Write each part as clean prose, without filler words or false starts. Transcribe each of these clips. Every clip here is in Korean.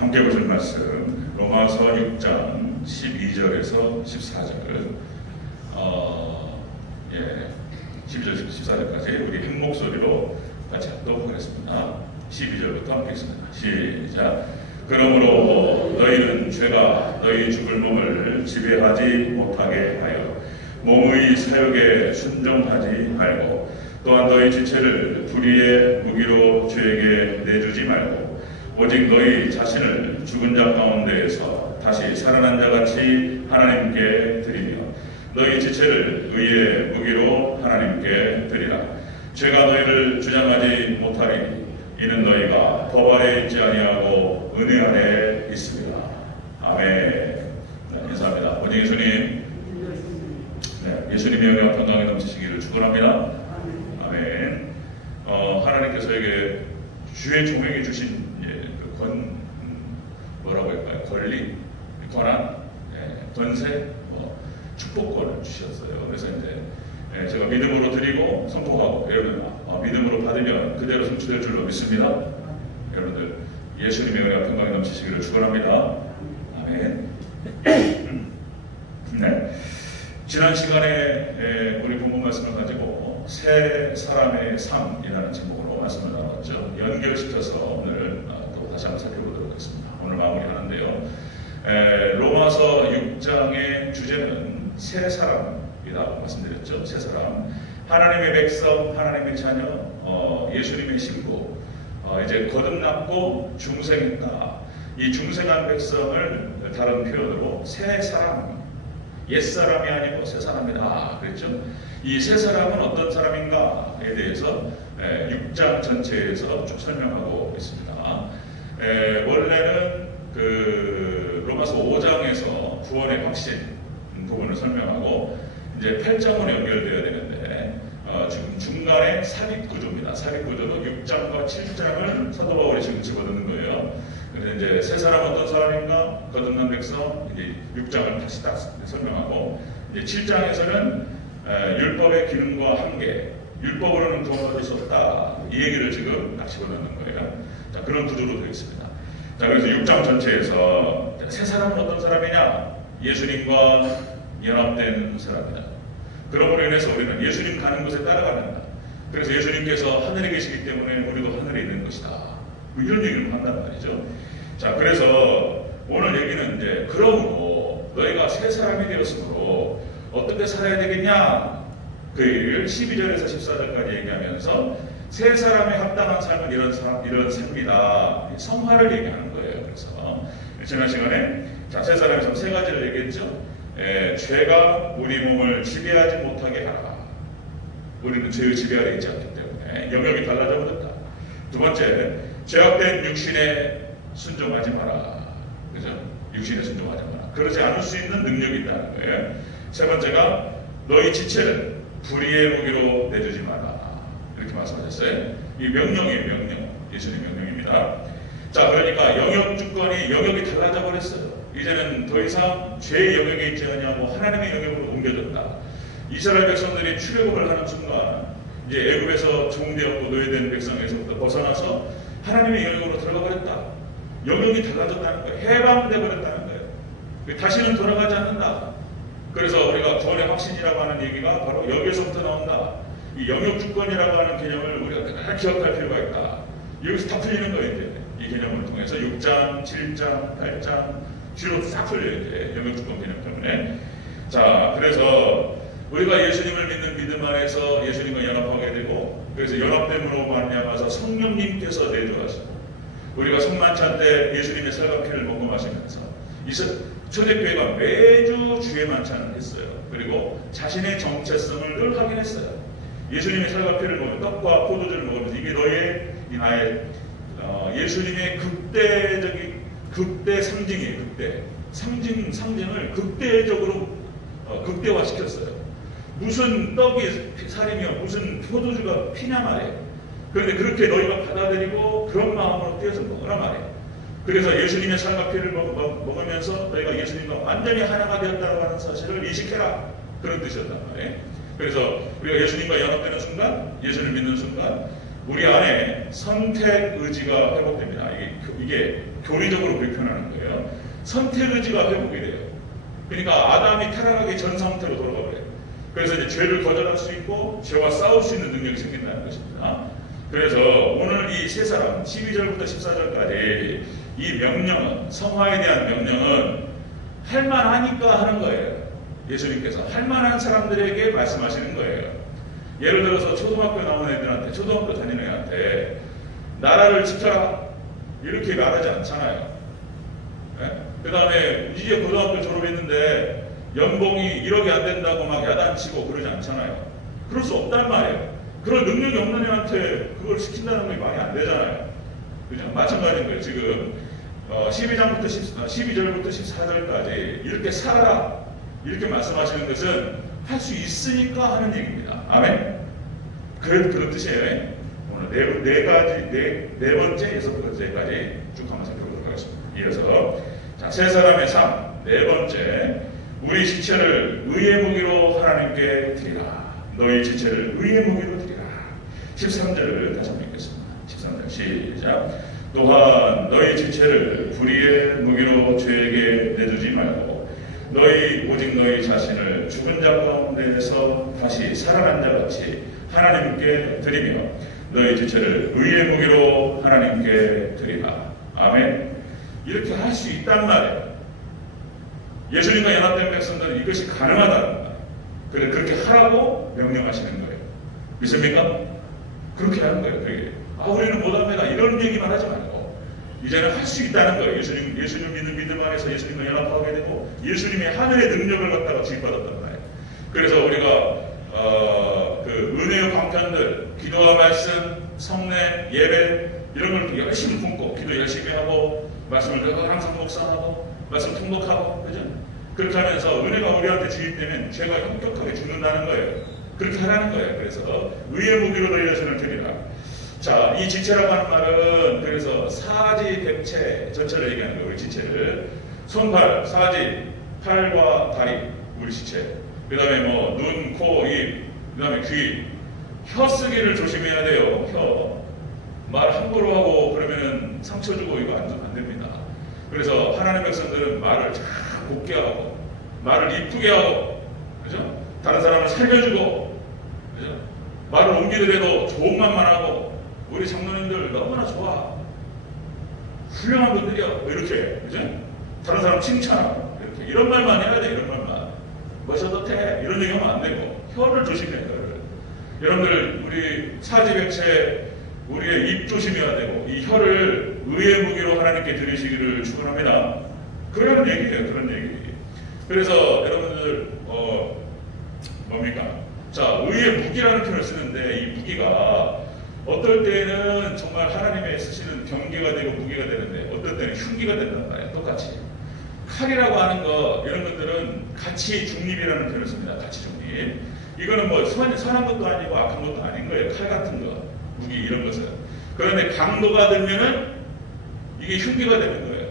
함께 보실 말씀 로마서 6장 12절에서 14절 12절 14절까지 우리 한 목소리로 같이 합독하겠습니다. 12절부터 함께 있습니다. 시작. 그러므로 너희는 죄가 너희 죽을 몸을 지배하지 못하게 하여 몸의 사욕에 순종하지 말고, 또한 너희 지체를 불의의 무기로 죄에게 내주지 말고, 오직 너희 자신을 죽은 자 가운데에서 다시 살아난 자 같이 하나님께 드리며 너희 지체를 의의 무기로 하나님께 드리라. 죄가 너희를 주장하지 못하리니 이는 너희가 법 아래 있지 아니하고 은혜 아래 있습니다. 아멘. 네, 인사합니다. 오직 예수님, 예수님의 영광 건강에 넘치시기를 축원합니다. 아멘. 하나님께서에게 주의 종에게 주신 뭐라고 할까요? 권리, 권한, 권세, 축복권을 주셨어요. 그래서 이제 제가 믿음으로 드리고 선포하고, 여러분 믿음으로 받으면 그대로 성취될 줄로 믿습니다. 여러분들 예수님의 은혜가 평강에 넘치시기를 축원합니다. 아멘. 네. 지난 시간에 우리 본문 말씀을 가지고 새 사람의 삶이라는 제목으로 말씀을 나눴죠. 연결시켜서 오늘 또 다시 한번 살펴보도록 하겠습니다. 오늘 마무리하는데요. 로마서 6장의 주제는 새 사람이라고 말씀드렸죠. 새 사람, 하나님의 백성, 하나님의 자녀, 예수님의 신부, 이제 거듭났고 중생했다. 이 중생한 백성을 다른 표현으로 새 사람, 옛 사람이 아니고 새 사람이다 그랬죠. 이 새 사람은 어떤 사람인가에 대해서 6장 전체에서 쭉 설명하고 있습니다. 원래는 로마서 5장에서 구원의 확신 부분을 설명하고 이제 8장으로 연결되어야 되는데 지금 중간에 삽입구조입니다. 삽입구조도 6장과 7장을 사도 바울이 지금 집어넣는 거예요. 그래서 이제 새 사람 어떤 사람인가, 거듭난 백성, 이제 6장을 다시 딱 설명하고, 이제 7장에서는 율법의 기능과 한계, 율법으로는 구원 얻을 수 없다, 이 얘기를 지금 딱 집어넣는 거예요. 자, 그런 구조로 되어 있습니다. 자, 그래서 6장 전체에서 새 사람은 어떤 사람이냐? 예수님과 연합된 사람이다. 그러므로 인해서 우리는 예수님 가는 곳에 따라가는다. 그래서 예수님께서 하늘에 계시기 때문에 우리도 하늘에 있는 것이다. 이런 얘기를 한단 말이죠. 자, 그래서 오늘 얘기는 이제 그러므로 너희가 새 사람이 되었으므로 어떻게 살아야 되겠냐? 그 얘기를 12절에서 14절까지 얘기하면서 새 사람에 합당한 삶은 이런 삶이다. 성화를 얘기하는 거예요. 그래서 지난 시간에 새 사람의 삶 세 가지를 얘기했죠. 죄가 우리 몸을 지배하지 못하게 하라. 우리는 죄의 지배 아래 있지 않기 때문에 영역이 달라져 버렸다. 두 번째, 죄악된 육신에 순종하지 마라. 그죠? 육신에 순종하지 마라. 그러지 않을 수 있는 능력이 있다는 거예요. 세 번째가 너희 지체를 불의의 무기로 내주지 마라. 이렇게 말씀하셨어요. 이 명령이에요. 명령. 예수님 명령입니다. 자, 그러니까 영역이 달라져 버렸어요. 이제는 더 이상 죄의 영역에 있지 않냐고 하나님의 영역으로 옮겨졌다. 이스라엘 백성들이 출애굽을 하는 순간 이제 애굽에서 종되었고 노예된 백성에서부터 벗어나서 하나님의 영역으로 들어가 버렸다. 영역이 달라졌다는 거예요. 해방돼 버렸다는 거예요. 다시는 돌아가지 않는다. 그래서 우리가 구원의 확신이라고 하는 얘기가 바로 여기에서부터 나온다. 이 영역 주권이라고 하는 개념을 우리가 늘 기억할 필요가 있다. 여기서 다 풀리는 거예요. 이제 이 개념을 통해서 6장, 7장, 8장 뒤로 싹 풀려요. 이제 영역 주권 개념 때문에. 자, 그래서 우리가 예수님을 믿는 믿음 안에서 예수님과 연합하게 되고, 그래서 연합됨으로 말미암아서 성령님께서 내주하시고, 우리가 성만찬 때 예수님의 살과 피를 먹고 마시면서 초대교회가 매주 주의 만찬을 했어요. 그리고 자신의 정체성을 늘 확인했어요. 예수님의 살과 피를 먹으면 떡과 포도주를 먹으면서 이게 너의 나의 예수님의 극대 상징이에요. 상징을 극대적으로 극대화시켰어요. 무슨 떡이 살이며 무슨 포도주가 피냐 말이에요. 그런데 그렇게 너희가 받아들이고 그런 마음으로 뛰어서 먹으라 말이에요. 그래서 예수님의 살과 피를 먹으면서 너희가 예수님과 완전히 하나가 되었다고 하는 사실을 인식해라. 그런 뜻이었단 말이에요. 그래서 우리가 예수님과 연합되는 순간, 예수를 믿는 순간 우리 안에 선택 의지가 회복됩니다. 이게 교리적으로 그렇게 표현하는 거예요. 선택 의지가 회복이 돼요. 그러니까 아담이 타락하기 전 상태로 돌아가 버려요. 그래서 이제 죄를 거절할 수 있고 죄와 싸울 수 있는 능력이 생긴다는 것입니다. 그래서 오늘 이 세 사람 12절부터 14절까지 이 명령은, 성화에 대한 명령은 할만하니까 하는 거예요. 예수님께서 할만한 사람들에게 말씀하시는 거예요. 예를 들어서 초등학교 나온 애들한테, 초등학교 다니는 애한테 나라를 지켜라 이렇게 말하지 않잖아요. 네? 그 다음에 이제 고등학교 졸업했는데 연봉이 1억이 안 된다고 막 야단치고 그러지 않잖아요. 그럴 수 없단 말이에요. 그럴 능력이 없는 애한테 그걸 시킨다는 게 말이 안 되잖아요. 그죠? 마찬가지인 거예요. 지금 12절부터 14절까지 이렇게 살아라 이렇게 말씀하시는 것은 할 수 있으니까 하는 얘기입니다. 아멘? 그런 뜻이에요. 오늘 네 번째, 여섯 번째까지 쭉 한번 살펴보도록 하겠습니다. 이어서 자, 세 사람의 삶, 네 번째, 우리 지체를 의의 무기로 하나님께 드리라. 너희 지체를 의의 무기로 드리라. 13절을 다시 한번 읽겠습니다. 13절 시작. 또한 너희 지체를 불의의 무기로 죄에게 내두지 말고 오직 너희 자신을 죽은 자 가운데에서 다시 살아난 자 같이 하나님께 드리며 너희 지체를 의의 무기로 하나님께 드리라. 아멘. 이렇게 할 수 있단 말이에요. 예수님과 연합된 백성들은 이것이 가능하다는 거예요. 그래서 그렇게 하라고 명령하시는 거예요. 믿습니까? 그렇게 하는 거예요. 그게. 우리는 못합니다. 이런 얘기만 하지 말고 이제는 할 수 있다는 거예요. 예수님 믿는 믿음 안에서 예수님과 연합하게 되고 예수님의 하늘의 능력을 갖다가 주입받았단 말이에요. 그래서 우리가 그 은혜의 방편들, 기도와 말씀, 성례, 예배 이런 걸 열심히 품고 기도 열심히 하고 말씀을 항상 묵상하고 말씀 통독하고 그죠? 그렇게 하면서 은혜가 우리한테 주입되면 죄가 현격하게 죽는다는 거예요. 그렇게 하라는 거예요. 그래서 의의 무기로 너희 자신을 드리라. 자, 이 지체라고 하는 말은 그래서 사지, 백체 전체를 얘기하는 거예요. 우리 지체를. 손발, 사지, 팔과 다리, 우리 지체. 그 다음에 뭐 눈, 코, 입, 그 다음에 귀. 혀 쓰기를 조심해야 돼요. 혀. 말 함부로 하고 그러면 상처 주고 이거 안 됩니다. 그래서 하나님 백성들은 말을 잘 곱게 하고 말을 이쁘게 하고 그죠? 다른 사람을 살려주고 그죠? 말을 옮기더라도 좋은 말만 하고 우리 장로님들 너무나 좋아. 훌륭한 분들이야. 이렇게 그죠? 다른 사람 칭찬하고 이렇게 이런 말만 해야 돼. 이런 말만 멋져도 돼. 이런 얘기하면 안 되고 혀를 조심해야 돼요. 여러분들 우리 사지백체 우리의 입 조심해야 되고 이 혀를 의의 무기로 하나님께 드리시기를 축원합니다. 그런 얘기예요. 그런 얘기. 그래서 여러분들 뭡니까? 자, 의의 무기라는 표현을 쓰는데 이 무기가 어떨 때는 정말 하나님의 쓰시는 경계가 되고 무기가 되는데 어떨 때는 흉기가 된단 말이에요. 똑같이. 칼이라고 하는 거 이런 것들은 가치 중립이라는 표현을 씁니다. 가치 중립. 이거는 뭐 선한 것도 아니고 악한 것도 아닌 거예요. 칼 같은 거, 무기 이런 것은. 그런데 강도가 들면은 이게 흉기가 되는 거예요.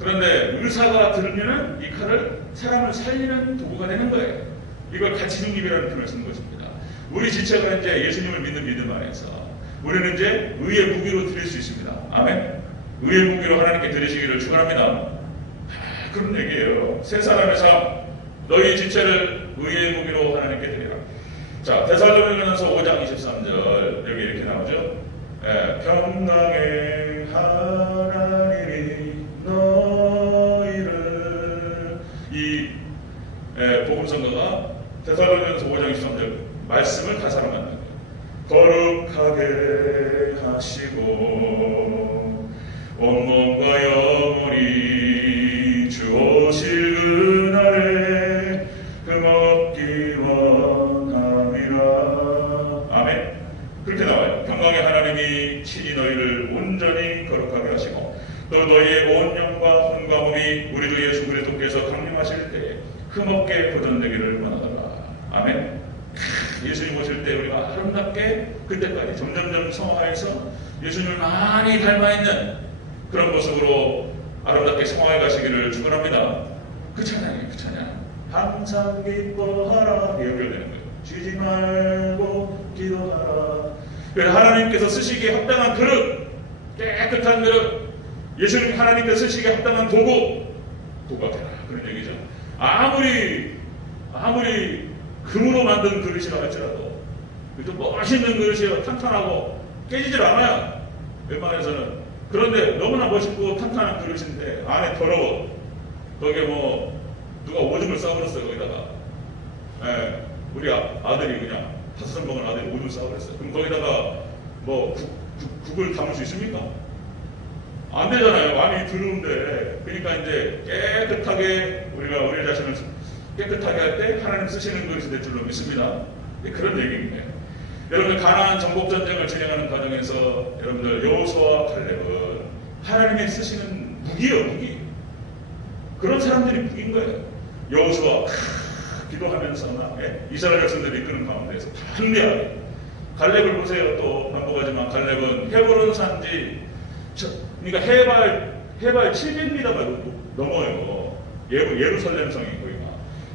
그런데 의사가 들면은 이 칼을 사람을 살리는 도구가 되는 거예요. 이걸 가치 중립이라는 표현을 쓰는 것입니다. 우리 지체가 이제 예수님을 믿는 믿음 안에서 우리는 이제 의의 무기로 드릴 수 있습니다. 아멘. 의의 무기로 하나님께 드리시기를 축원합니다. 그런 얘기예요. 세 사람의 삶, 너희 지체를 의의 무기로 하나님께 드리라. 자, 데살로니가서 5장 23절 여기 이렇게 나오죠. 평강의 하나님이 너희를 이 복음성가가 데살로니가서 5장 23절 말씀을 가사로 만든 거예요. 거룩하게 하시고 온몸과 영혼이 주오실 은혜에 금없기 원함이라. 아멘. 그렇게 나와요. 평강의 하나님이 친히 너희를 온전히 거룩하게 하시고 또 너희의 온 영과 혼과 몸이 우리 주 예수 그리스도께서 강림하실 때에 흠없게 보존되기를 원하노라. 아멘. 예수님 오실 때 우리가 아름답게 그때까지 점점점 성화해서 예수님을 많이 닮아있는 그런 모습으로 아름답게 성화해 가시기를 축원합니다. 그 찬양이에요. 그 찬양. 항상 기뻐하라 연결되는 거예요. 쉬지 말고 기도하라. 그래서 하나님께서 쓰시기에 합당한 그릇, 깨끗한 그릇, 예수님 하나님께서 쓰시기에 합당한 도구가 되라. 그런 얘기죠. 아무리 금으로 만든 그릇이라 할지라도 좀 멋있는 그릇이요 탄탄하고 깨지질 않아요. 웬만해서는. 그런데 너무나 멋있고 탄탄한 그릇인데 안에 더러워. 거기에 뭐 누가 오줌을 싸버렸어요. 거기다가. 예, 우리 아들이 그냥 5살 먹은 아들이 오줌 싸버렸어요. 그럼 거기다가 뭐 국을 담을 수 있습니까? 안 되잖아요. 많이 들어온데. 그러니까 이제 깨끗하게 우리가 우리 자신을 깨끗하게 할 때 하나님 쓰시는 그릇이 될 줄로 믿습니다. 그런 얘기입니다. 여러분들 가나안 정복 전쟁을 진행하는 과정에서 여러분들 여호수아와 칼렙은 하나님이 쓰시는 무기예요, 무기. 그런 사람들이 무기인 거예요. 여호수아 기도하면서나 이스라엘 백성들이 이끄는 가운데에서 담대하게. 갈렙을 보세요. 또 반복하지만 갈렙은 헤브론 산지 그러니까 해발 700m가 넘어요. 예루살렘 성이 거기가.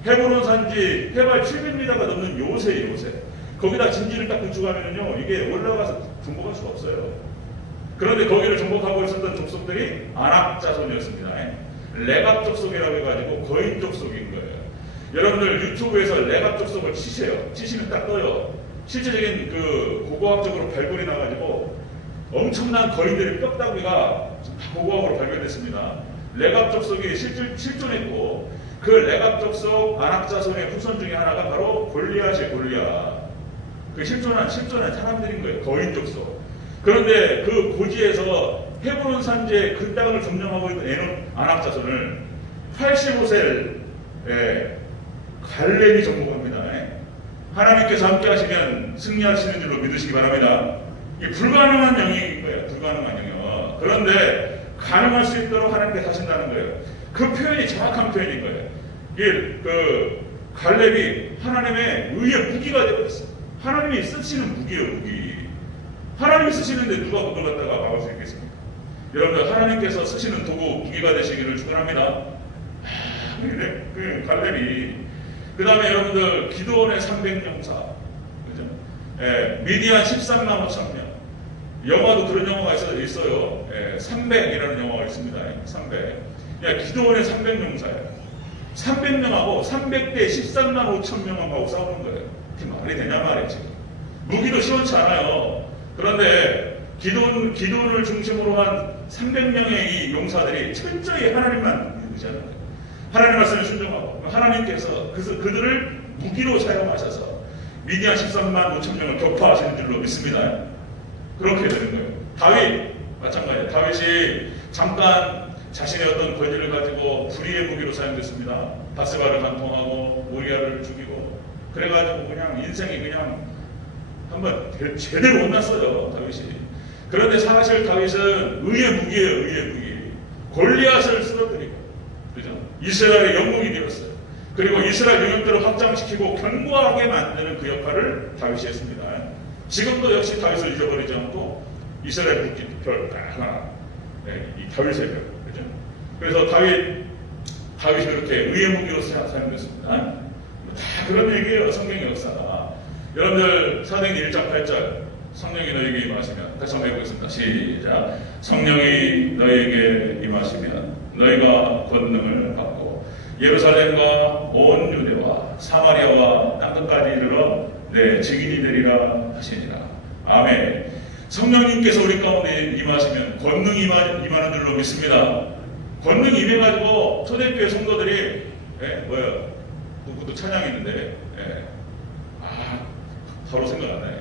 헤브론 산지 해발 700m가 넘는 요새. 거기다 진지를 딱 구축하면요, 이게 올라가서 정복할 수가 없어요. 그런데 거기를 정복하고 있었던 족속들이 아낙 자손이었습니다. 레갑 족속이라고 해가지고 거인 족속인 거예요. 여러분들 유튜브에서 레갑 족속을 치세요. 치시면 딱 떠요. 실제적인 그 고고학적으로 발굴이 나가지고 엄청난 거인들의 뼈다귀가 고고학으로 발견됐습니다. 레갑 족속이 실존했고 그 레갑 족속 아낙 자손의 후손 중에 하나가 바로 골리앗이에요. 골리앗. 그 실존한 사람들인 거예요. 거인 족속. 그런데 그 고지에서 헤브론 산지의 그 땅을 점령하고 있는 아낙 자손을 85세 갈렙이 정복합니다. 하나님께서 함께 하시면 승리하시는 줄로 믿으시기 바랍니다. 이게 불가능한 영역인 거예요. 불가능한 영역. 그런데 가능할 수 있도록 하나님께서 하신다는 거예요. 그 표현이 정확한 표현인 거예요. 이게 갈렙이 하나님의 의의 무기가 되어버렸어요. 하나님이 쓰시는 무기예요, 무기. 하나님이 쓰시는데 누가 그걸 갖다가 막을 수 있겠습니까? 여러분들 하나님께서 쓰시는 도구, 무기가 되시기를 축원합니다. 그 갈렙이 그 다음에 여러분들 기드온의 300명사, 그죠? 미디안 13만 5천 명. 영화도 그런 영화가 있어요. 300이라는 영화가 있습니다. 300. 기드온의 300명사예요. 300명하고 300대 13만 5천 명하고 싸우는 거예요. 그게 말이 되냐 말이에요, 지금. 무기도 시원치 않아요. 그런데 기드온을 중심으로 한 300명의 이 용사들이 철저히 하나님만 의지하는 거예요. 하나님 말씀을 순종하고 하나님께서 그들을 무기로 사용하셔서 미디안 13만 5천 명을 격파하시는 줄로 믿습니다. 그렇게 되는 거예요. 다윗 마찬가지예요. 다윗이 잠깐 자신의 어떤 권위를 가지고 불의의 무기로 사용됐습니다. 바세바를 간통하고 우리아를 죽이고 그래가지고 그냥 인생이 그냥 한번 제대로 혼났어요. 다윗이. 그런데 사실 다윗은 의의 무기예요. 의의 무기. 골리앗을 쓰러뜨리고 그죠? 이스라엘의 영웅이 되었어요. 그리고 이스라엘 영역들을 확장시키고 견고하게 만드는 그 역할을 다윗이 했습니다. 지금도 역시 다윗을 잊어버리지 않고 이스라엘 국기 별 하나, 이 다윗의 별, 그죠? 그래서 다윗이 그렇게 의의 무기로 사용됐습니다. 다 그런 얘기예요. 성경의 역사가. 여러분들 사도행전 1장 8절 성령이 너에게 임하시면 다시 한번 해보겠습니다. 시작. 성령이 너에게 임하시면 너희가 권능을 받고 예루살렘과 온 유대와 사마리아와 땅끝까지 이르러 내 증인이 되리라 하시니라. 아멘. 성령님께서 우리 가운데 임하시면 권능이 임하는 줄로 믿습니다. 권능이 임해가지고 초대교회 성도들이 그것도 찬양이 있는데 바로 생각 안 나요.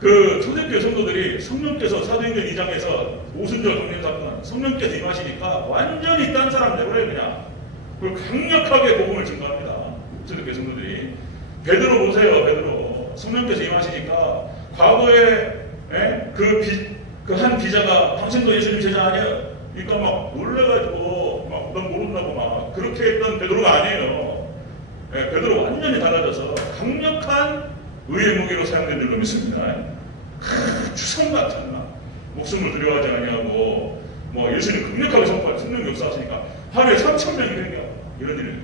그 초대교회 성도들이 성령께서 사도행전 2장에서 오순절 강림 사건 성령께서 임하시니까 완전히 딴 사람 되버려요. 그냥 그리고 강력하게 복음을 증거합니다. 초대교회 성도들이. 베드로 보세요. 베드로 성령께서 임하시니까 과거에 그 한 비자가 당신도 예수님 제자 아니에요? 그러니까 막 놀래가지고 막 넌 모른다고 막 그렇게 했던 베드로가 아니에요. 베드로 완전히 달라져서 강력한 의의 무기로 사용된 줄로 믿습니다. 주성 같잖아. 목숨을 두려워하지 아니하고 뭐 예수님 강력하게 선포하고 성령 역사하시니까 하루에 3,000명이 생겨. 이런 일을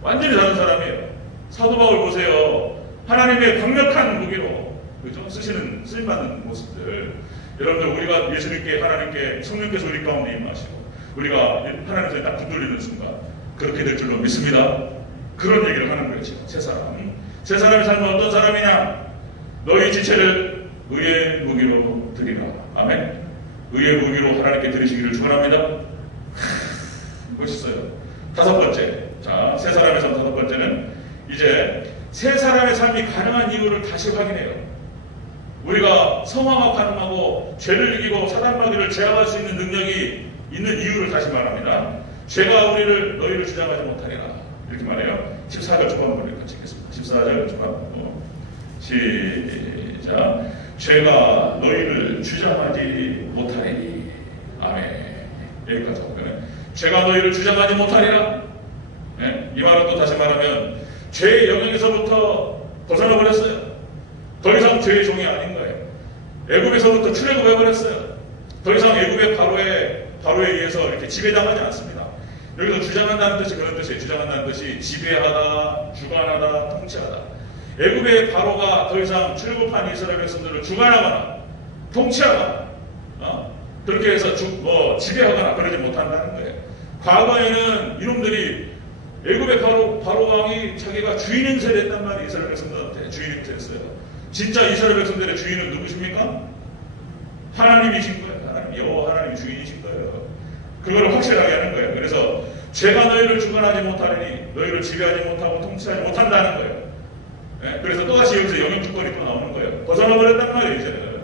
완전히 다른 사람이에요. 사도 바울 보세요. 하나님의 강력한 무기로 그죠? 쓰임받는 모습들. 여러분들 우리가 예수님께 하나님께 성령께서 우리 가운데 임하시고 우리가 하나님께 딱 붙들리는 순간 그렇게 될 줄로 믿습니다. 그런 얘기를 하는 거죠. 세 사람의 삶은 어떤 사람이냐? 너희 지체를 의의 무기로 드리라. 아멘. 의의 무기로 하나님께 드리시기를 축원합니다. 멋있어요. 다섯 번째. 자, 세 사람의 삶 다섯 번째는 이제 세 사람의 삶이 가능한 이유를 다시 확인해요. 우리가 성화가 가능하고 죄를 이기고 사단마귀를 제압할 수 있는 능력이 있는 이유를 다시 말합니다. 죄가 너희를 주장하지 못하리라. 이렇게 말해요. 14절 초반부를 같이 읽겠습니다. 14절 초반부. 시작. 죄가 너희를 주장하지 못하리니. 아멘. 여기까지 하고요. 죄가 너희를 주장하지 못하리라. 네? 이 말은 또 다시 말하면 죄의 영역에서부터 벗어나버렸어요. 더 이상 죄의 종이 아닌 거예요. 애굽에서부터 출애굽해버렸어요. 더 이상 애굽의 바로에 의해서 이렇게 지배당하지 않습니다. 여기서 주장한다는 뜻이 그런 뜻이에요. 주장한다는 뜻이 지배하다, 주관하다, 통치하다. 애굽의 바로가 더 이상 출애굽한 이스라엘 백성들을 주관하거나 통치하거나 그렇게 해서 지배하거나 그러지 못한다는 거예요. 과거에는 이놈들이 애굽의 바로 왕이 자기가 주인 행세를 했단 말이에요. 이스라엘 백성들한테 주인 행세했어요. 진짜 이스라엘 백성들의 주인은 누구십니까? 하나님이신 거예요. 여호와 하나님이 주인이신 거예요. 그걸 확실하게 하는 거예요. 그래서 죄가 너희를 주관하지 못하리니 너희를 지배하지 못하고 통치하지 못한다는 거예요. 네? 그래서 또다시 여기서 영역 주권이 또 나오는 거예요. 벗어나버렸단 말이에요. 이제는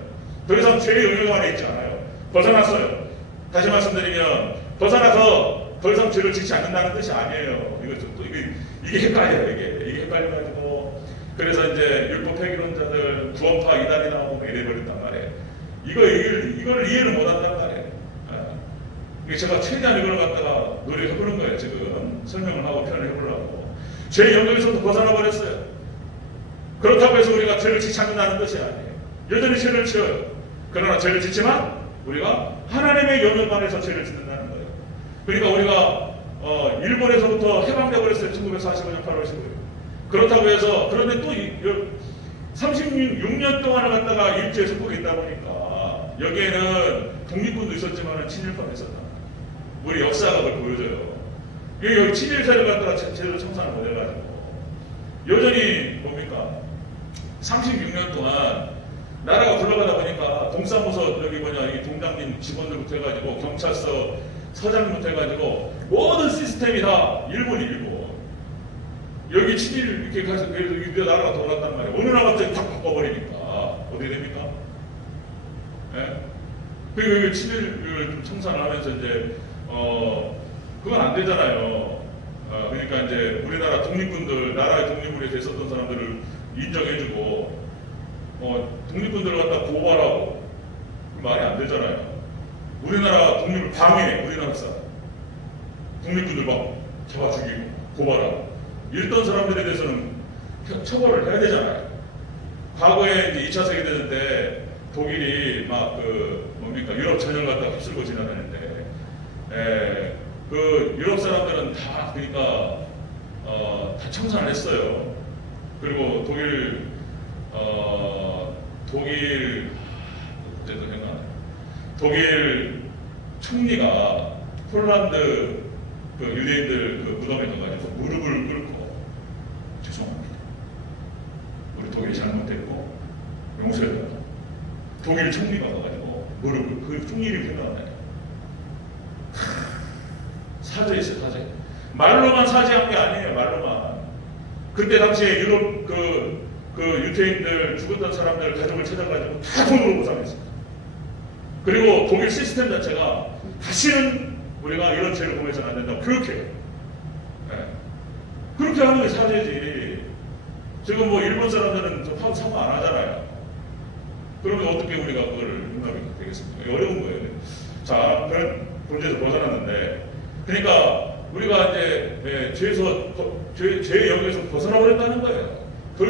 더 이상 죄의 영역 안에 있지 않아요. 벗어났어요. 다시 말씀드리면 벗어나서 더 이상 죄를 짓지 않는다는 뜻이 아니에요. 이게 헷갈려요. 이게 헷갈려가지고 그래서 이제 율법 폐기론자들 구원파 이단이 나오고 이래버린단 말이에요. 이걸 이해를 못한단 말이에요. 제가 최대한 이걸 갖다가 노력해보는 거예요. 지금 설명을 하고 표현을 해보려고. 죄의 영역에서부터 벗어나버렸어요. 그렇다고 해서 우리가 죄를 짓지 않는다는 뜻이 아니에요. 여전히 죄를 지어요. 그러나 죄를 짓지만 우리가 하나님의 영역 안에서 죄를 짓는다는 거예요. 그러니까 우리가 일본에서부터 해방되어버렸어요. 1945년 8월 15일. 그렇다고 해서 그런데 또 36년 동안을 갖다가 일제에 속국에 있다 보니까 여기에는 독립군도 있었지만 친일파도 있었다. 우리 역사가 그걸 보여줘요. 여기 친일사를 갖다가 제대로 청산을 못해가지고 여전히 뭡니까? 36년 동안 나라가 굴러가다 보니까 동사무소 이 동장님 직원들부터 해가지고 경찰서 서장부터 해가지고 모든 시스템이 다 일본. 여기 친일 이렇게 가서 그래서 나라가 돌아갔단 말이에요. 어느 나라 갑자기 탁 바꿔버리니까 어떻게 됩니까? 네? 그리고 친일을 좀 청산을 하면서 이제 그건 안 되잖아요. 그러니까 이제 우리나라 독립군들 나라의 독립을 위해서 있었던 사람들을 인정해주고 독립군들을 갖다 고발하고 말이 안 되잖아요. 우리나라 독립을 방해해. 우리나라 사람 독립군들 막 잡아 죽이고 고발하고 이랬던 사람들에 대해서는 처벌을 해야 되잖아요. 과거에 이제 2차 세계대전 때 독일이 막 유럽 전역을 갖다 휩쓸고 지나다녔는데 그 유럽 사람들은 다 그러니까 다 청산을 했어요. 그리고 독일 총리가 폴란드 그 유대인들 그 무덤에 가가지고 무릎을 꿇고 죄송합니다. 우리 독일이 잘못했고 용서해달라. 독일 총리가 가가지고 무릎을 그 총리를 생각하나요? 사죄했어요. 사죄. 말로만 사죄한 게 아니에요. 말로만. 그때 당시에 유럽 그 유태인들 죽었던 사람들 가족을 찾아가지고 다 돈으로 보상했습니다. 그리고 독일 시스템 자체가 다시는 우리가 이런 죄를 범해서는 안 된다고 교육해요. 네. 그렇게 하는 게 사죄지. 지금 뭐 일본 사람들은 사고 안 하잖아요. 그러면 어떻게 우리가 그걸 용납이 되겠습니까? 어려운 거예요. 자, 그런 문제에서 벗어났는데, 그러니까 우리가 이제 죄의 영역에서 벗어나버렸다는 거예요. 더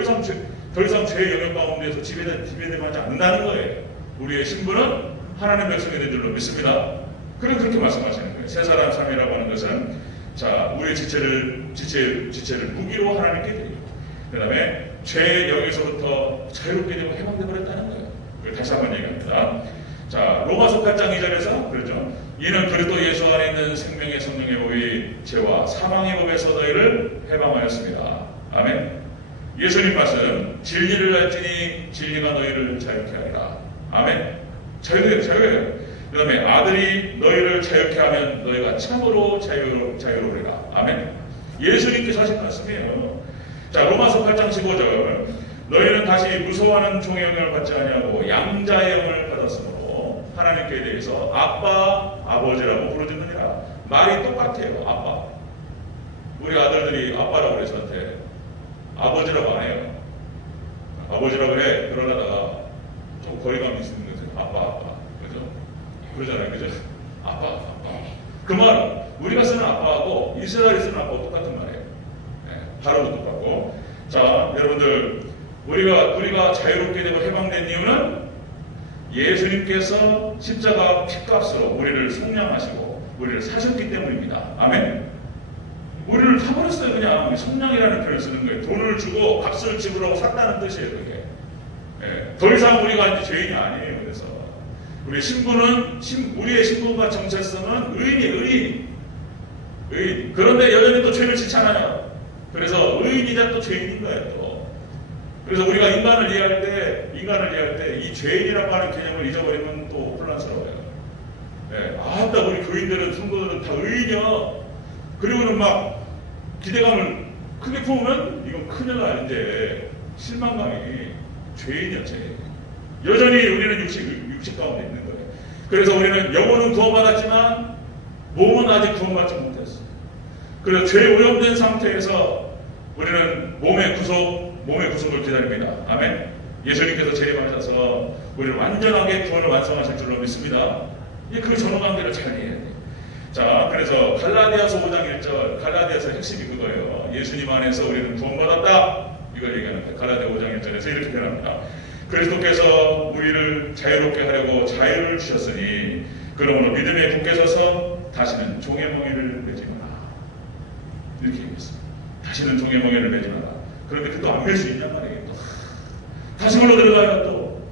이상 죄의 영역 가운데서 지배되지 않는다는 거예요. 우리의 신분은 하나님 백성이 된 줄로 믿습니다. 그렇게 말씀하시는 거예요. 세 사람 삶이라고 하는 것은 자 우리의 지체를 무기로 하나님께 드리고 그 다음에 죄의 영역에서부터 자유롭게 되고 해방되어 버렸다는 거예요. 그걸 다시 한번 얘기합니다. 자, 로마서 8장 2절에서 그렇죠. 이는 그리스도 예수 안에 있는 생명의 성령의 법이 죄와 사망의 법에서 너희를 해방하였습니다. 아멘. 예수님 말씀, 진리를 알지니 진리가 너희를 자유케 하리라. 아멘. 자유예요. 그 다음에 아들이 너희를 자유케 하면 너희가 참으로 자유로우리라. 아멘. 예수님께서 하신 말씀이에요. 자, 로마서 8장 15절, 너희는 다시 무서워하는 종의 영을 받지 아니하고 양자의 영을 받았으므로 하나님께 대해서 아빠, 아버지라고 부르짖느니라. 말이 똑같아요. 아빠. 우리 아들들이 아빠라고 그래 저한테. 아버지라고 안 해요. 아버지라고 해. 그러다가 좀 거리감이 있는 거죠. 아빠. 그죠? 그러잖아요. 그죠? 아빠. 그 말은 우리가 쓰는 아빠하고 이스라엘이 쓰는 아빠하고 똑같은 말이에요. 네, 바로도 똑같고. 자, 여러분들, 우리가 자유롭게 되고 해방된 이유는 예수님께서 십자가 피값으로 우리를 속량하시고 우리를 사셨기 때문입니다. 아멘. 우리를 사버렸어요. 그냥 속량이라는 표현을 쓰는 거예요. 돈을 주고 값을 지불하고 샀다는 뜻이에요. 그게. 예, 더 이상 우리가 이제 죄인이 아니에요. 그래서 우리 신부는 우리의 신분과 정체성은 의인. 그런데 여전히 또 죄를 짓잖아요. 그래서 의인이자 또 죄인인 거예요. 또. 그래서 우리가 인간을 이해할 때 이 죄인이라고 하는 개념을 잊어버리면 또 혼란스러워요. 예, 아따 우리 교인들은 성도들은 다 의인이야. 그리고는 막 기대감을 크게 품으면 이건 큰일 나. 이제 실망감이 죄인이야. 죄인. 여전히 우리는 육식 가운데 있는 거예요. 그래서 우리는 영혼은 구원받았지만 몸은 아직 구원받지 못했어요. 그래서 죄 오염된 상태에서 우리는 몸의 구속을 기다립니다. 아멘. 예수님께서 재림하셔서 우리를 완전하게 구원을 완성하실 줄로 믿습니다. 그 전후관계를 잘 이해해야 돼요. 자, 그래서 갈라디아서 5장 1절, 갈라디아서 핵심이 그거예요. 예수님 안에서 우리는 구원받았다. 이걸 얘기하는 거예요. 갈라디아 5장 1절에서 이렇게 표현합니다. 그리스도께서 우리를 자유롭게 하려고 자유를 주셨으니 그러므로 믿음에 굳게 서서 다시는 종의 멍에를 매지 마라. 이렇게 얘기했어요. 다시는 종의 멍에를 매지 마라. 그런데 그것도 안 맬 수 있냔 말이에요. 다시 물러 들어가요. 또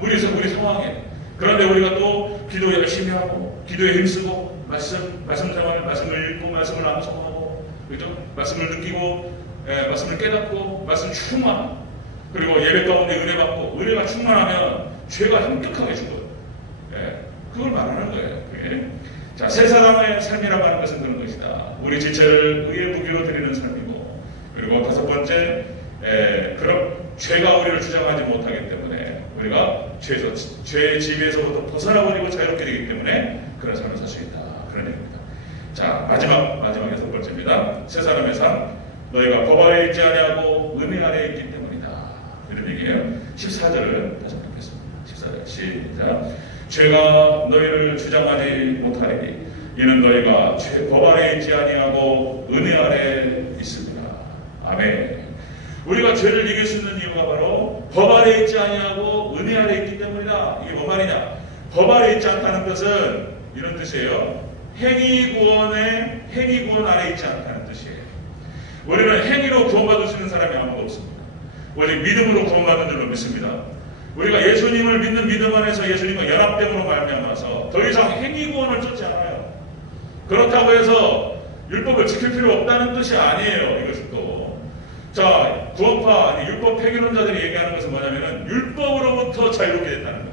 우리 상황에. 그런데 우리가 또 기도 열심히 하고 기도에 힘쓰고 말씀 생활, 말씀을 읽고 말씀을 암송하고 그죠? 말씀을 느끼고 말씀을 깨닫고 말씀 충만, 그리고 예배 가운데 은혜 받고 은혜가 충만하면 죄가 현격하게 죽어요. 그걸 말하는 거예요. 그게. 자, 새 사람의 삶이라고 하는 것은 그런 것이다. 우리 지체를 의의 무기로 드리는 삶이고, 그리고 다섯 번째, 그런 죄가 우리를 주장하지 못하기 때문에 우리가 죄의 지배에서부터 벗어나버리고 자유롭게 되기 때문에 그런 삶을 살 수 있다. 그런 얘기입니다. 자, 마지막 여섯 번째입니다. 새 사람의 삶. 너희가 법 아래 있지 아니하고 은혜 아래 있기 때문이다. 이런 얘기예요. 14절을 다시 한번 읽겠습니다. 14절 시작. 죄가 너희를 주장하지 못하리니 이는 너희가 법 아래 있지 아니하고 은혜 아래 있습니다. 아멘. 우리가 죄를 이길 수 있는 이유가 바로 법 아래 있지 아니하고 은혜 아래 있기 때문이다. 이게 뭔 말이냐? 법 아래 있지 않다는 것은 이런 뜻이에요. 행위구원 아래 있지 않다는 뜻이에요. 우리는 행위로 구원받을 수 있는 사람이 아무도 없습니다. 오직 믿음으로 구원받는 줄로 믿습니다. 우리가 예수님을 믿는 믿음 안에서 예수님과 연합됨으로 말미암아서 더 이상 행위구원을 쫓지 않아요. 그렇다고 해서 율법을 지킬 필요 없다는 뜻이 아니에요. 이것은 또. 자, 구원파, 율법 폐기론자들이 얘기하는 것은 뭐냐면은 율법으로부터 자유롭게 됐다는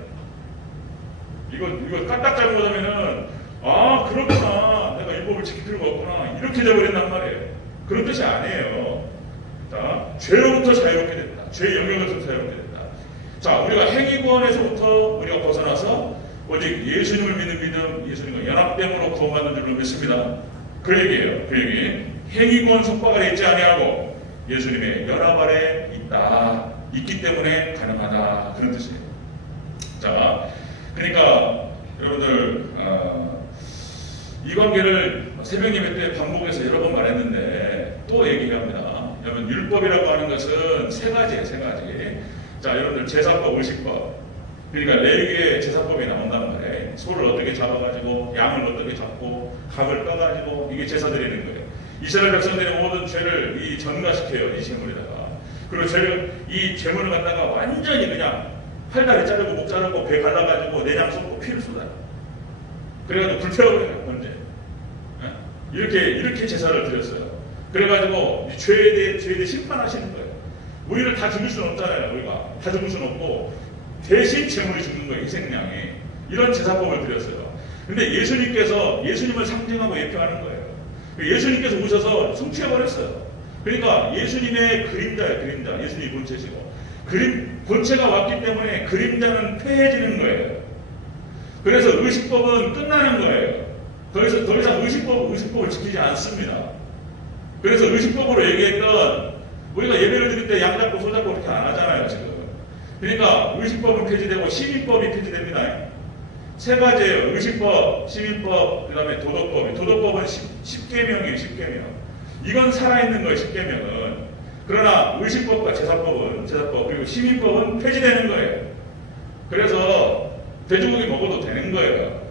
거예요. 이거 까딱 잘못하면은 아, 그렇구나. 내가 율법을 지킬 필요가 없구나. 이렇게 돼버린단 말이에요. 그런 뜻이 아니에요. 자, 죄로부터 자유롭게 됐다. 죄의 영역에서 자유롭게 됐다. 자, 우리가 행위구원에서부터 우리가 벗어나서 오직 예수님을 믿는 믿음, 예수님과 연합됨으로 구원받는 줄로 믿습니다. 그 얘기예요. 그 얘기. 행위구원 속박 아래 있지 아니하고 예수님의 연합 아래 있기 때문에 가능하다. 그런 뜻이에요. 자, 그러니까 여러분들 이 관계를 새벽 예배 때 반복해서 여러 번 말했는데 또 얘기합니다. 여러분, 율법이라고 하는 것은 세 가지예요. 세 가지. 자, 여러분들 제사법, 의식법. 그러니까 레위기에 제사법이 나온단 말이에요. 소를 어떻게 잡아가지고 양을 어떻게 잡고 각을 떠가지고 이게 제사 드리는 거예요. 이스라엘 백성들의 모든 죄를 전가시켜요. 이 제물에다가. 그리고 이 제물을 갖다가 완전히 그냥 팔다리 자르고 목 자르고 배 갈라가지고 내장 쏟고 피를 쏟아요. 그래가지고 불태워버려요. 언제? 이렇게 제사를 드렸어요. 그래가지고 죄에 대해 심판하시는 거예요. 우리를 다 죽일 수는 없잖아요. 우리가 다 죽일 수는 없고 대신 제물이 죽는 거예요. 희생양이. 이런 제사법을 드렸어요. 근데 예수님을 상징하고 예표하는 거예요. 예수님께서 오셔서 성취해버렸어요. 그러니까 예수님의 그림자예요. 그림자. 예수님이 본체시고 본체가 왔기 때문에 그림자는 폐해지는 거예요. 그래서 의식법은 끝나는 거예요. 더 이상 의식법을 지키지 않습니다. 그래서 의식법으로 얘기했던 우리가 예배를 드릴 때 양 잡고 소 잡고 그렇게 안 하잖아요, 지금. 그러니까 의식법은 폐지되고 시민법이 폐지됩니다. 세 가지예요. 의식법, 시민법, 그 다음에 도덕법. 도덕법은 10계명이에요, 10계명. 이건 살아있는 거예요, 10계명은. 그러나 의식법과 제사법, 그리고 시민법은 폐지되는 거예요. 그래서 돼지고기 먹어도 되는 거예요.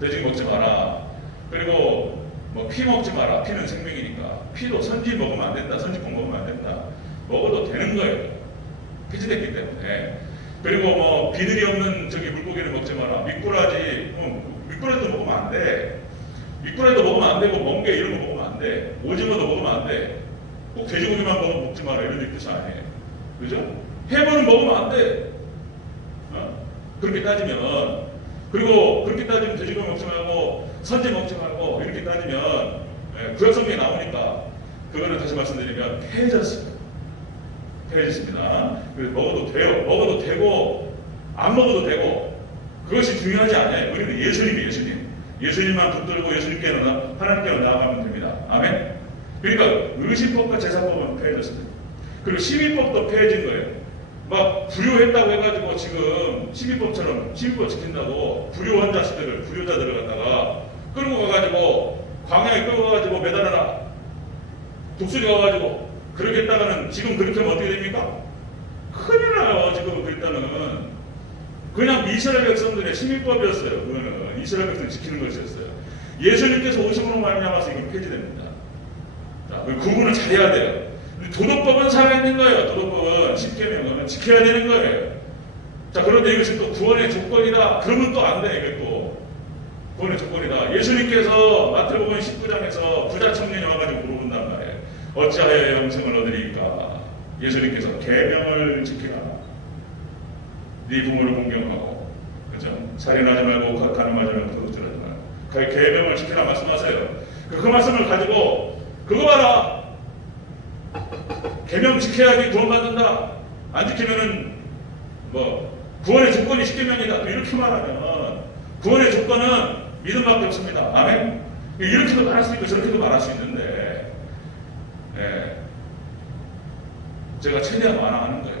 돼지고기 먹지 마라. 그리고 뭐 피 먹지 마라. 피는 생명이니까. 피도 선지 먹으면 안 된다. 선지국 먹으면 안 된다. 먹어도 되는 거예요. 폐지됐기 때문에. 그리고 뭐 비늘이 없는 물고기를 먹지 마라. 미꾸라지도 먹으면 안 돼. 미꾸라지도 먹으면 안 되고 멍게 이런 거 먹으면 안 돼. 오징어도 먹으면 안 돼. 꼭 돼지고기만 먹지 마라 이런 뜻이 아니에요. 그죠? 해물은 먹으면 안 돼. 그렇게 따지면. 그리고 그렇게 따지면 돼지고기 먹지 말고 선지 먹지 말고 이렇게 따지면 구약성경에 나오니까 그거는 다시 말씀드리면 폐해졌습니다. 그래서 먹어도 돼요. 먹어도 되고 안 먹어도 되고 그것이 중요하지 않아요. 우리는 예수님만 붙들고 하나님께로 나아가면 됩니다. 아멘. 그러니까 의식법과 제사법은 폐해졌습니다. 그리고 시민법도 폐해진 거예요. 막 불효했다고 해가지고 지금 시민법 지킨다고 불효자들을 갖다가 끌고 가가지고 광야에 끌고 가가지고 매달아라. 독수리 가가지고 그렇게 했다가는 지금 그렇게 하면 어떻게 됩니까? 큰일 나요. 지금 그랬다는 그냥 이스라엘 백성들의 시민법이었어요. 그거는 이스라엘 백성 지키는 것이었어요. 예수님께서 오심으로 말미암아서 이건 폐지됩니다. 자, 그 구분을 잘해야 돼요. 도덕법은 살아있는 거예요. 도덕법은 10계명은 지켜야 되는 거예요. 자, 그런데 이것이 또 구원의 조건이다. 그러면 또 안 돼. 이게 또 구원의 조건이다. 예수님께서 마태복음 19장에서 부자 청년이 와가지고 물어본단 말이에요. 어찌하여 영생을 얻으리까? 예수님께서 계명을 지키라. 네 부모를 공경하고, 그죠? 살인하지 말고 간음하지 말고 도둑질하지 말고. 그 계명을 지키라 말씀하세요. 그 말씀을 가지고 그거 봐라. 계명 지켜야지 구원받는다. 안 지키면은 구원의 조건이 10계명이다. 이렇게 말하면 구원의 조건은 믿음밖에 없습니다. 아멘. 이렇게도 말할 수 있고 저렇게도 말할 수 있는데 제가 최대한 완화하는 거예요.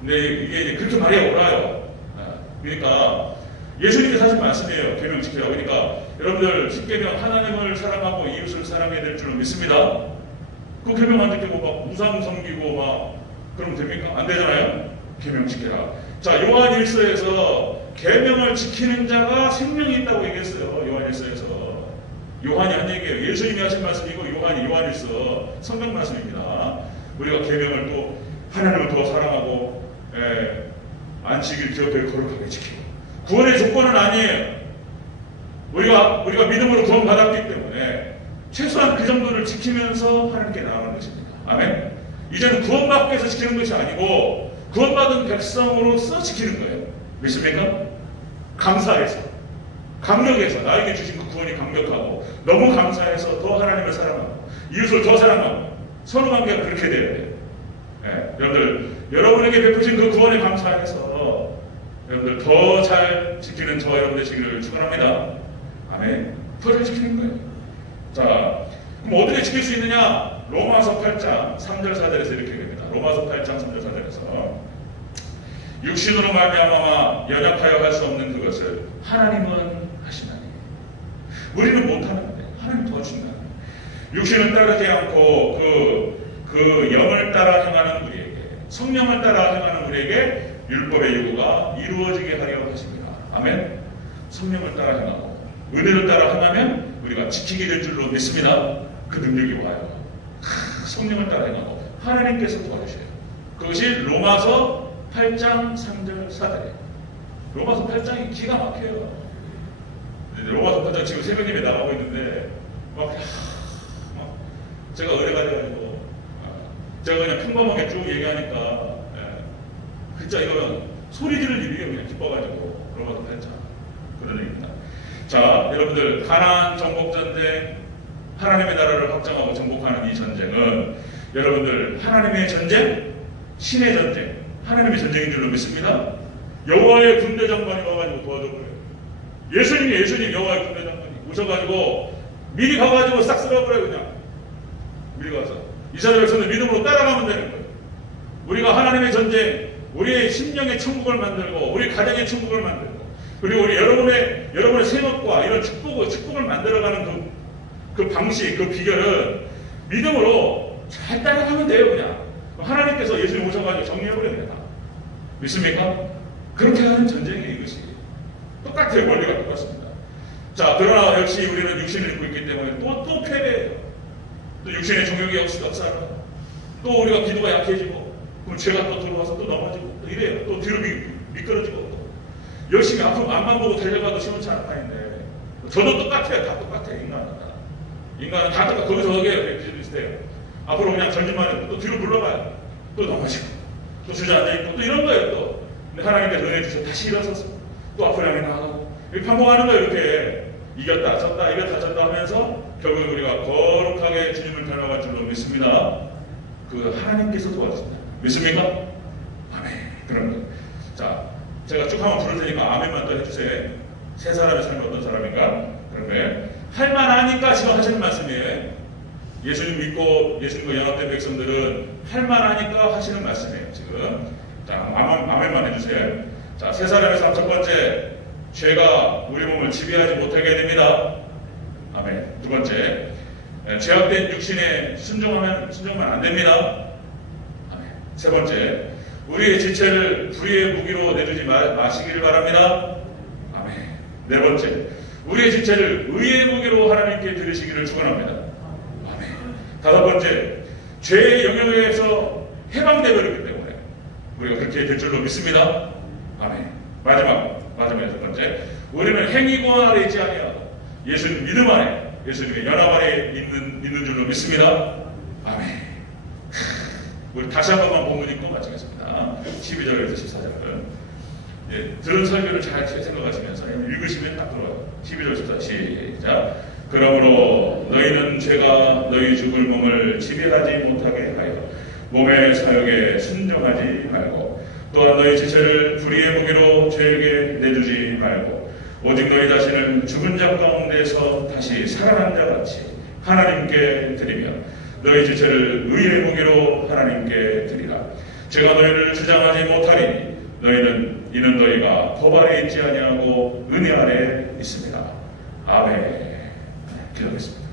근데 이게 그렇게 말이 옳아요. 그러니까 예수님께서 하신 말씀이에요. 계명 지키라고. 그러니까 여러분들 10계명 하나님을 사랑하고 이웃을 사랑해야 될 줄은 믿습니다. 그 계명 안 지키고 막 우상 섬기고 막 그러면 됩니까? 안 되잖아요. 계명 지켜라. 자, 요한일서에서 계명을 지키는 자가 생명이 있다고 얘기했어요. 요한일서에서. 요한이 한 얘기예요. 예수님이 하신 말씀이고 요한일서 성경 말씀입니다. 우리가 계명을 또 하나님을 더 사랑하고 안식일 기업회를 거룩하게 지키고 구원의 조건은 아니에요. 우리가 믿음으로 구원받았기 때문에 최소한 그 정도를 지키면서 하나님께 나아가는 것입니다. 아멘. 이제는 구원받기 위해서 지키는 것이 아니고 구원받은 백성으로서 지키는 거예요. 믿습니까? 감사해서, 감격해서, 나에게 주신 그 구원이 감격하고 너무 감사해서 더 하나님을 사랑하고 이웃을 더 사랑하고 선후관계가 그렇게 돼야 돼요. 여러분들, 여러분에게 베푸신 그 구원에 감사해서 여러분들 더 잘 지키는 저와 여러분 되시기를 축원합니다. 아멘. 더 잘 지키는 거예요. 자, 그럼 어떻게 지킬 수 있느냐? 로마서 8장 3절 4절에서 이렇게 됩니다. 로마서 8장 3절 4절에서 육신으로 말미암아 연약하여 할 수 없는 그것을 하나님은 하시나니 우리는 못하는데 하나님 도와준다. 육신을 따르지 않고 그 영을 따라 행하는 우리에게, 성령을 따라 행하는 우리에게 율법의 요구가 이루어지게 하려 하십니다. 아멘. 성령을 따라 행하고 은혜를 따라 행하면 우리가 지키게 될 줄로 믿습니다. 그 능력이 와요. 성령을 따라 행하고 하나님께서 도와주셔요. 그것이 로마서 8장 3절 4절에 로마서 8장이 기가 막혀요. 로마서 8장 지금 새벽님에 나가고 있는데 막 제가 의뢰가지고 제가 그냥 평범하게 쭉 얘기하니까 진짜 이거 소리 지를 일이에요. 그냥 기뻐가지고 로마서 8장 그런 얘기입니다. 자, 여러분들 가나안 정복 전쟁, 하나님의 나라를 확장하고 정복하는 이 전쟁은 여러분들 하나님의 전쟁, 신의 전쟁, 하나님의 전쟁인 줄로 믿습니다. 여호와의 군대 장관이 와가지고 도와줘버려요. 예수님 여호와의 군대 장관이 오셔가지고 미리 가가지고 싹 쓸어버려요. 그냥 미리 가서 이스라엘 백성들 믿음으로 따라가면 되는 거예요. 우리가 하나님의 전쟁, 우리의 심령의 천국을 만들고 우리 가정의 천국을 만들고 그리고 우리 여러분의 생업과 이런 축복을 만들어가는 그 방식, 그 비결은 믿음으로 잘 따라가면 돼요. 그냥 하나님께서 예수님 오셔가지고 정리해버려야 돼요. 믿습니까? 그렇게 하는 전쟁이에요. 이것이 똑같아요. 원리가 똑같습니다. 자, 그러나 역시 우리는 육신을 입고 있기 때문에 또 패배해요. 또 육신의 종욕의 역사를 또 우리가 기도가 약해지고 그럼 죄가 또 들어와서 또 넘어지고 또 이래요. 또 뒤로 미끄러지고 또 열심히 앞으로 앞만 보고 달려가도 시원찮을 판인데 저도 똑같아요. 다 똑같아요. 인간은 다 똑같아요. 거기서 거기에 비슷해요. 앞으로 그냥 전진만 해도 또 뒤로 물러가요. 또 넘어지고 또 주저앉아있고 또 이런 거예요. 또 근데 하나님께서 은혜 주셔서 다시 일어서서 또 앞으로 향해 나가고 이렇게 반복하는 거예요. 이렇게 이겼다 졌다 이겼다 졌다 하면서 결국 우리가 거룩하게 주님을 닮아갈 줄로 믿습니다. 그 하나님께서 도와주십니다. 믿습니까? 아멘. 그런 거예요. 자, 제가 쭉 한번 부를 테니까 아멘만 더 해주세요. 세 사람의 삶이 어떤 사람인가? 그런 거예요. 할만하니까 지금 하시는 말씀이에요. 예수님 믿고 예수님과 연합된 백성들은 할만하니까 하시는 말씀이에요. 지금. 자, 아멘만 해주세요. 자, 세 사람의 삶 첫 번째, 죄가 우리 몸을 지배하지 못하게 됩니다. 아멘. 두 번째, 죄악된 육신에 순종하면 안 됩니다. 아멘. 세 번째, 우리의 지체를 불의의 무기로 내주지 마시길 바랍니다. 아멘. 네 번째, 우리의 지체를 의의 무기로 하나님께 드리시기를 축원합니다. 아멘. 다섯 번째, 죄의 영역에서 해방되버리기 때문에 우리가 그렇게 될 줄로 믿습니다. 아멘. 마지막 여섯 번째, 우리는 행위고 아래 있지 아니하고 예수님 믿음 안에 예수님의 연합 안에 있는 줄로 믿습니다. 아멘. 우리 다시 한 번만 본문 읽고 마치겠습니다. 12절에서 14절은 들은 설교를 잘 생각하시면서 읽으시면 딱 들어요. 12절 14절 시작. 그러므로 너희는 죄가 너희 죽을 몸을 지배하지 못하게 하여 몸의 사욕에 순종하지 말고 또한 너희 지체를 불의의 무기로 죄에게 내주지 말고 오직 너희 자신을 죽은 자 가운데서 다시 살아난 자 같이 하나님께 드리며 너희 지체를 의의 무기로 하나님께 드리라. 제가 너희를 주장하지 못하리니 이는 너희가 법 아래 있지 아니하고 은혜 아래 있습니다. 아멘. 기도하겠습니다.